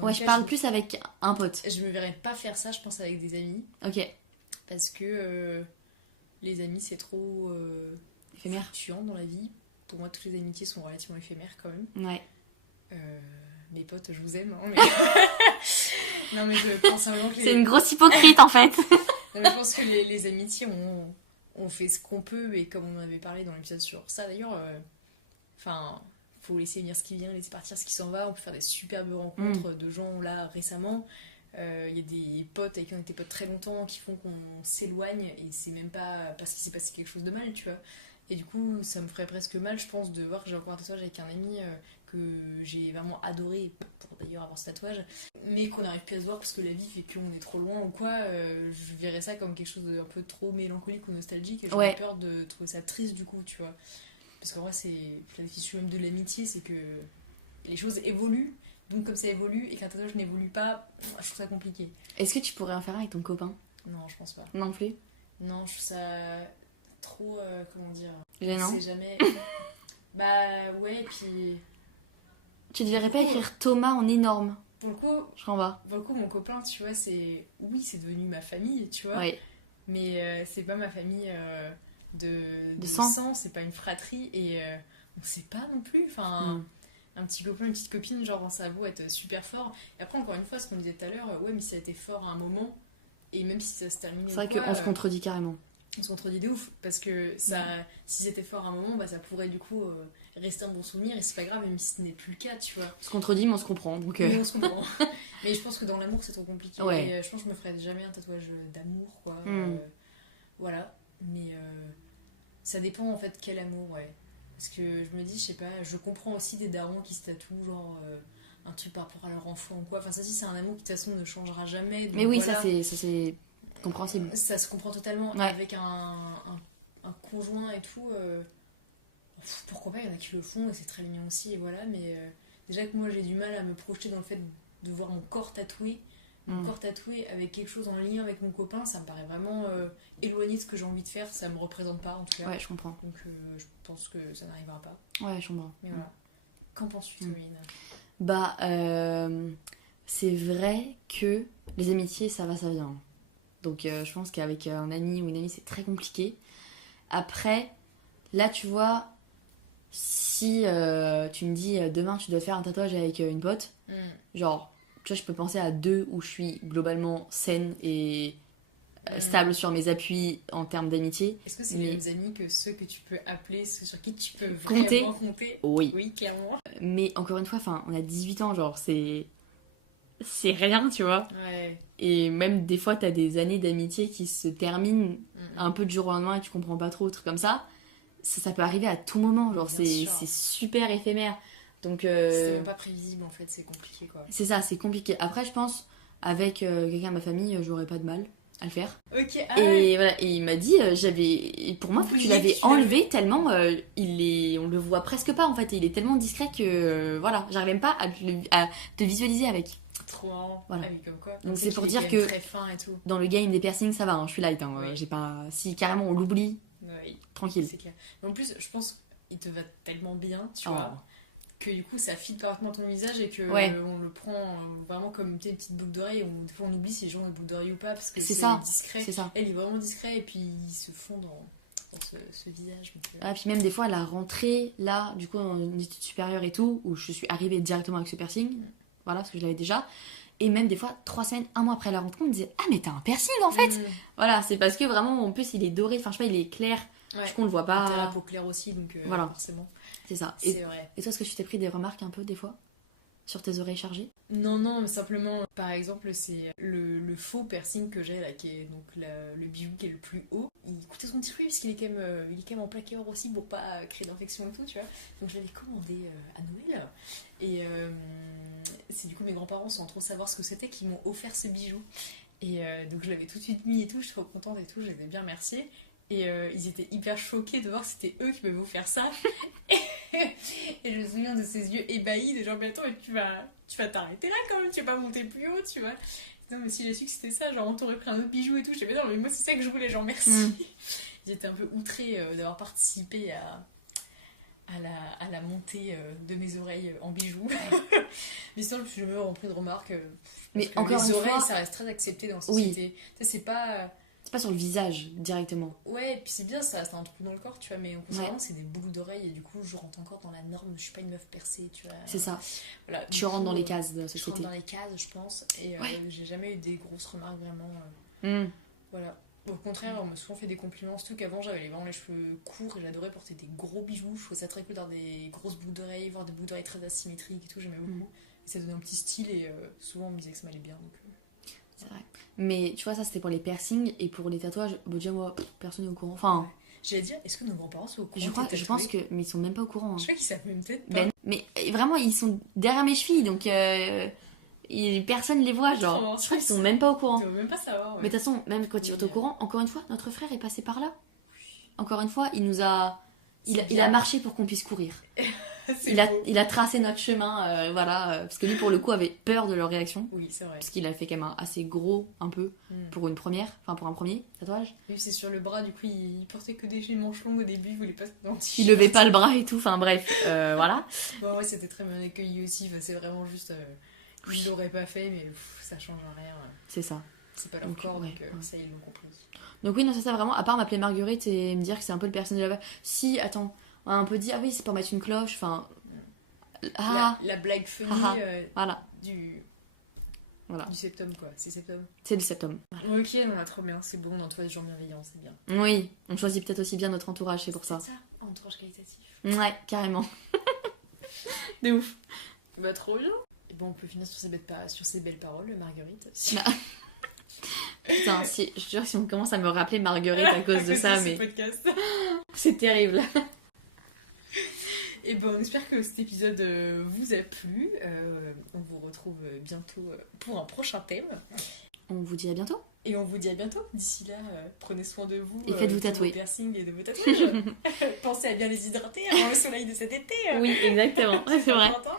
Ouais, je parle plus avec un pote. Je me verrais pas faire ça, je pense, avec des amis. Ok. Parce que les amis, c'est trop éphémère, fluctuant dans la vie. Pour moi, toutes les amitiés sont relativement éphémères quand même. Ouais. Mes potes, je vous aime, hein, mais... non, mais je pense vraiment que c'est une grosse hypocrite en fait. non, mais je pense que les amitiés on fait ce qu'on peut, et comme on en avait parlé dans l'épisode sur ça d'ailleurs, enfin, faut laisser venir ce qui vient, laisser partir ce qui s'en va. On peut faire des superbes rencontres de gens là récemment. Il y a des potes avec qui on était potes très longtemps qui font qu'on s'éloigne, et c'est même pas parce qu'il s'est passé quelque chose de mal, tu vois. Et du coup, ça me ferait presque mal, je pense, de voir que j'ai encore un tatouage avec un ami que j'ai vraiment adoré, pour d'ailleurs avoir ce tatouage, mais qu'on n'arrive plus à se voir parce que la vie fait qu'on est trop loin ou quoi. Je verrais ça comme quelque chose d'un peu trop mélancolique ou nostalgique, et j'aurais peur de trouver ça triste du coup, tu vois. Parce qu'en vrai, c'est la définition même de l'amitié, c'est que les choses évoluent. Donc comme ça évolue et qu'un tatouage n'évolue pas, je trouve ça compliqué. Est-ce que tu pourrais en faire un avec ton copain? Non, je pense pas. Non plus. Non, je trouve ça trop, comment dire... Gênant. C'est jamais... bah ouais, puis... Tu ne devrais pas écrire Thomas en énorme. Pour le coup... Je m'en vais. Pour le coup, mon copain, tu vois, c'est... Oui, c'est devenu ma famille, tu vois. Ouais. Mais c'est pas ma famille de sang, c'est pas une fratrie, et on sait pas non plus, enfin... Un petit copain, une petite copine, genre ça a beau être super fort. Et après, encore une fois, ce qu'on disait tout à l'heure, ouais, mais ça a été fort à un moment, et même si ça se terminait. C'est vrai qu'on se contredit carrément. On se contredit de ouf, parce que ça, si c'était fort à un moment, bah, ça pourrait du coup rester un bon souvenir, et c'est pas grave, même si ce n'est plus le cas, tu vois. On se contredit, mais on se comprend. Donc Mais on se comprend. Mais je pense que dans l'amour, c'est trop compliqué. Ouais. Et je pense que je me ferais jamais un tatouage d'amour, quoi. Voilà. Mais ça dépend en fait quel amour, ouais. Parce que je me dis, je sais pas, je comprends aussi des darons qui se tatouent, genre un truc par rapport à leur enfant ou quoi. Enfin, ça, si c'est un amour qui de toute façon ne changera jamais. Donc, mais oui, voilà. ça c'est compréhensible. Ça se comprend totalement. Ouais. Avec un conjoint et tout. Pourquoi pas, il y en a qui le font et c'est très mignon aussi, et voilà. Mais déjà que moi, j'ai du mal à me projeter dans le fait de voir mon corps tatoué. Mon corps tatoué avec quelque chose en lien avec mon copain, ça me paraît vraiment éloigné de ce que j'ai envie de faire, ça me représente pas en tout cas. Ouais, je comprends. Donc je pense que ça n'arrivera pas. Ouais, je comprends. Mais voilà. Qu'en penses-tu, toi, Lina? Bah, c'est vrai que les amitiés, ça va, ça vient. Donc je pense qu'avec un ami ou une amie, c'est très compliqué. Après, là, tu vois, si tu me dis demain, tu dois faire un tatouage avec une pote, genre... Tu vois, je peux penser à 2 où je suis globalement saine et stable sur mes appuis en termes d'amitié. Est-ce que c'est les mêmes amis que ceux que tu peux appeler, ceux sur qui tu peux compter? vraiment compter? Oui. Oui, clairement. Mais encore une fois, on a 18 ans, genre, c'est rien, tu vois. Ouais. Et même des fois, t'as des années d'amitié qui se terminent un peu du jour au lendemain et tu comprends pas trop, trucs comme ça. Ça peut arriver à tout moment, genre, c'est super éphémère. Donc, C'est même pas prévisible en fait, c'est compliqué quoi. c'est ça, c'est compliqué. Après, je pense, avec quelqu'un de ma famille, j'aurais pas de mal à le faire. Ok, Et voilà, et il m'a dit, pour moi, Oublié tu l'avais que tu l'avais. enlevé tellement, on le voit presque pas en fait, et il est tellement discret que, voilà, j'arrive même pas à te visualiser avec. Trop marrant. Voilà. Ah oui, comme quoi. Donc On c'est sait pour qu'il est dire quand même que- très fin et tout. Dans le game des piercings, ça va, hein, je suis light, hein, Oui. j'ai pas... Si carrément on l'oublie, Oui, tranquille. c'est clair. Mais en plus, je pense qu'il te va tellement bien, tu Oh. vois, que du coup ça fit parfaitement ton visage et que Ouais. on le prend vraiment comme une petite boucle d'oreille. Des fois on oublie si les gens ont une boucle d'oreille ou pas parce que C'est c'est ça, discret. c'est ça. Elle est vraiment discret et puis ils se font dans ce visage. Donc, Ah, puis même des fois, la rentrée, là, du coup, en études supérieures et tout, où je suis arrivée directement avec ce piercing, voilà, parce que je l'avais déjà. Et même des fois, 3 semaines, 1 mois après la rentrée, on me disait « Ah, mais t'as un piercing, en fait !» Voilà, c'est parce que vraiment, en plus, il est doré, enfin, je sais pas, il est clair, Ouais. du coup, on le voit T'as la pas. peau claire aussi, donc Voilà. forcément. C'est ça. C'est vrai. Et toi, est-ce que tu t'es pris des remarques un peu, des fois, sur tes oreilles chargées? Non, non, mais simplement, par exemple, c'est le faux piercing que j'ai là, qui est donc le bijou qui est le plus haut. Il coûtait son petit prix parce qu'il est quand même, il est quand même en plaqué or aussi pour pas créer d'infection et tout, tu vois. Donc je l'avais commandé à Noël. Et c'est du coup mes grands-parents sans trop savoir ce que c'était qui m'ont offert ce bijou. Et donc je l'avais tout de suite mis et tout, je suis trop contente et tout, je les ai bien remerciés. Et ils étaient hyper choqués de voir que c'était eux qui m'avaient offert ça. Et je me souviens de ces yeux ébahis, de genre, mais attends, tu vas t'arrêter là quand même, tu vas pas monter plus haut, tu vois. Non, mais si j'ai su que c'était ça, genre, on t'aurait pris un autre bijou et tout. Je disais, mais non, mais moi, c'est ça que je voulais, genre, merci. Ils étaient un peu outrés d'avoir participé à la montée de mes oreilles en bijoux. Mais sinon, je me suis jamais vraiment pris de remarques. Mais Parce que encore les une oreilles, fois, ça reste très accepté dans la Oui. société. Tu sais, c'est pas. c'est pas sur le visage, directement. Ouais, et puis c'est bien, ça reste un trou dans le corps, tu vois, mais en conséquence, c'est des boucles d'oreilles et du coup, je rentre encore dans la norme, je suis pas une meuf percée, tu vois. C'est ça. Voilà, Tu du rentres coup, dans les cases de la Je rentre société. dans les cases, je pense, et Ouais. j'ai jamais eu des grosses remarques vraiment. Hmm. Voilà. Au contraire, on m'a souvent fait des compliments, surtout qu'avant j'avais vraiment les cheveux courts et j'adorais porter des gros bijoux. Je trouvais ça très cool d'avoir des grosses boucles d'oreilles, voire des boucles d'oreilles très asymétriques et tout, j'aimais beaucoup. Et ça donnait un petit style et souvent on me disait que ça m'allait bien. Donc, C'est vrai. Mais tu vois, ça c'était pour les piercings et pour les tatouages. Bon, déjà, moi, personne n'est au courant. Enfin, j'allais dire, est-ce que nos grands-parents sont au courant je pense que. Mais ils sont même pas au courant. Hein. Je crois qu'ils savent même peut-être pas. Ben, mais vraiment, ils sont derrière mes chevilles donc personne les voit. Genre, marrant, je crois qu'ils sont même pas au courant. Ils doivent même pas savoir. Ouais. Mais de toute façon, même quand ils sont au courant, encore une fois, notre frère est passé par là. Encore une fois, il nous a. Il a bien. marché pour qu'on puisse courir. C'est Il a, beau. il a tracé notre chemin, voilà. Parce que lui, pour le coup, avait peur de leur réaction. Oui, c'est vrai. Parce qu'il a fait quand même assez gros, un peu, pour une première. Enfin, pour un premier tatouage. Lui, c'est sur le bras, du coup, il portait que des manches longues au début, il voulait pas se mentir. Il levait pas le bras et tout. Enfin, bref, voilà. Bon, ouais, c'était très bien accueilli aussi. Enfin, c'est vraiment juste. Ils l'auraient pas fait, mais ça change rien. C'est ça. C'est pas leur Donc, corps, ouais, donc ouais. ça, ils l'ont compris. Donc oui, non, c'est ça vraiment. À part m'appeler Marguerite et me dire que c'est un peu le personnage de la... Si, attends, on a un peu dit, ah oui, c'est pour mettre une cloche, enfin... Ah, La blague funny Ah, voilà, du voilà. septum, quoi. C'est septum. C'est le septum. Ok, non, trop bien. C'est bon, on entoure des gens bienveillants, c'est bien. Oui, on choisit peut-être aussi bien notre entourage, c'est pour ça. C'est ça, entourage qualitatif. Ouais, carrément. De ouf. Bah, trop bien. Et bon, on peut finir sur ces belles paroles, Marguerite. Bah. Putain, si, je te jure, si on commence à me rappeler Marguerite à cause de ça, mais podcast. c'est terrible. Et bon, on espère que cet épisode vous a plu. On vous retrouve bientôt pour un prochain thème. On vous dit à bientôt. Et on vous dit à bientôt. D'ici là, prenez soin de vous. Et faites-vous de tatouer. vos piercings et de vos tatouages. Pensez à bien les hydrater avant le soleil de cet été. Oui, exactement, c'est vrai. important.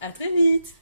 À très vite.